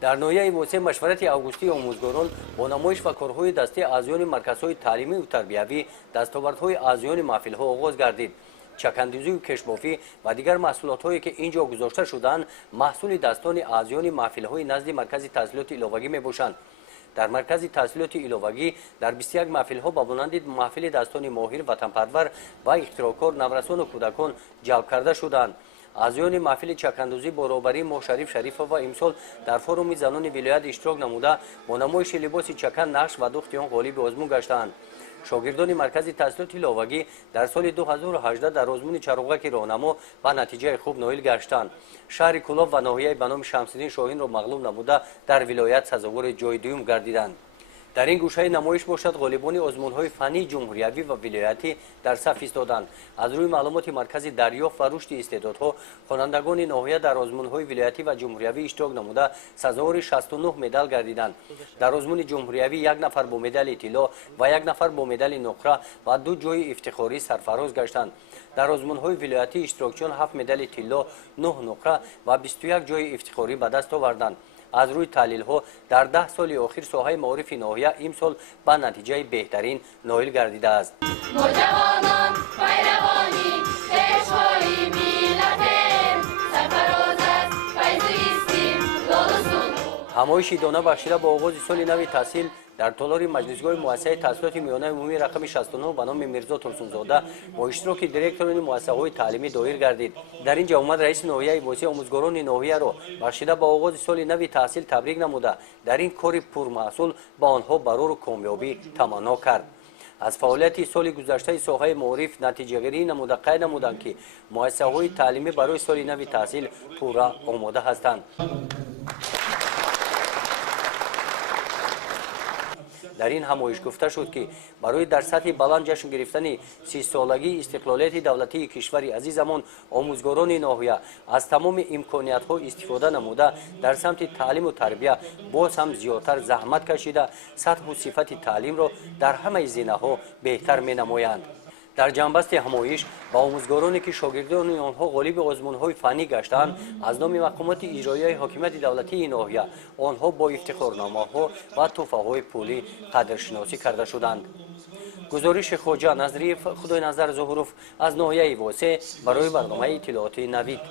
дар ноҳияи восеъ машварати августии омӯзгорон бо намоиш ва корҳои дастӣ аъзоёни марказҳои таълимиву тарбиявӣ дастовардҳои аъзоёни маҳфилҳо оғоз гардид. чакандӯзию кешбофӣ ва дигар маҳсулотҳое ки ин ҷо гузошта шудаанд маҳсули дастони аъзоёни маҳфилҳои назди маркази таҳсилоти иловагӣ мебошанд. дар маркази таҳсилоти иловагӣ дар 21 маҳфилҳо ба монанди маҳфили dastoни моҳир ватанпарвар ва ихтироъкор наврасону кӯдакон ҷалб карда шуданд. аъзоёни маҳфили чакандӯзӣ бо роҳбарии моҳ Шариф Шарифова имсол дар форуми занони вилоят иштирок намуда бо намоиши либоси чакан нақш ва духти он ғолиби озмун гаштаанд. шогирдони маркази таҳсилоти иловагӣ дар соли 2018 дар озмуни чароғаки роҳнамо ба натиҷаи хуб ноил гаштанд. шаҳри Кӯлоб ва ноҳияи ба номи Шамсиддин Шоҳинро мағлуб намуда дар вилоят сазовори ҷои дуюм гардиданд. дар ин гӯшаи намоиш бошад ғолибони озмунҳои фаннии ҷумҳуриявӣ ва вилоятӣ дар саф истоданд. аз рӯи маълумоти маркази дарёфт ва рушди истеъдодҳо хонандагони ноҳия дар озмунҳои вилоятӣ ва ҷумҳуриявӣ иштирок намуда сазовори 69 медал гардиданд. дар озмуни ҷумҳуриявӣ 1 нафар бо медали тилло ва 1 нафар бо медали нуқра ва 2 ҷои ифтихорӣ сарфароз гаштанд. дар озмунҳои вилоятӣ иштирокчиён 7 медали тилло, 9 нуқра ва 21 ҷои ифтихорӣ ба даст оварданд. аз рӯи таҳлилҳо дар 10 соли охир соҳаи маорифи ноҳия имсол ба натиҷаи беҳтарин ноил гардидааст. ҳамоиши дона бахшида ба оғози соли нави таҳсил дар толори маҷлисгоҳи муассисаи таҳсилоти миёнаи умумии рақами 69 ба номи Мирзо Турсунзода бо иштироки директорони муассисаҳои таълимӣ доир гардид. дар ин ҷо омад раиси ноҳияи восеъ омӯзгорони ноҳияро бахшида ба оғози соли нави таҳсил табрик намуда дар ин кори пурмаҳсул ба онҳо барору комёбӣ таманно кард. аз фаъолияти соли гузаштаи соҳаи маориф натиҷагирӣ намуда қайд намуданд ки муассисаҳои таълимӣ барои соли нави таҳсил пурра омода ҳастанд. дар ин ҳамоиш гуфта шуд ки барои дар сатҳи баланд ҷашн гирифтани 30-солагии истиқлолияти давлатии кишвари азизамон омӯзгорони ноҳия аз тамоми имкониятҳо истифода намуда дар самти таълиму тарбия боз ҳам зиёдтар заҳмат кашида сатҳу сифати таълимро дар ҳамаи зинаҳо беҳтар менамоянд. дар ҷанбасти ҳамоиш ба омӯзгороне ки шогирдони онҳо ғолиби озмунҳои фаннӣ гаштаанд аз номи мақомоти иҷроияи ҳокимияти давлатии ноҳия онҳо бо ифтихорномаҳо ва тӯҳфаҳои пулӣ қадршиносӣ карда шуданд. гузориши хоҷа Назриев, Худойназар Зуҳуров аз ноҳияи восеъ барои барномаи иттилооти Навид.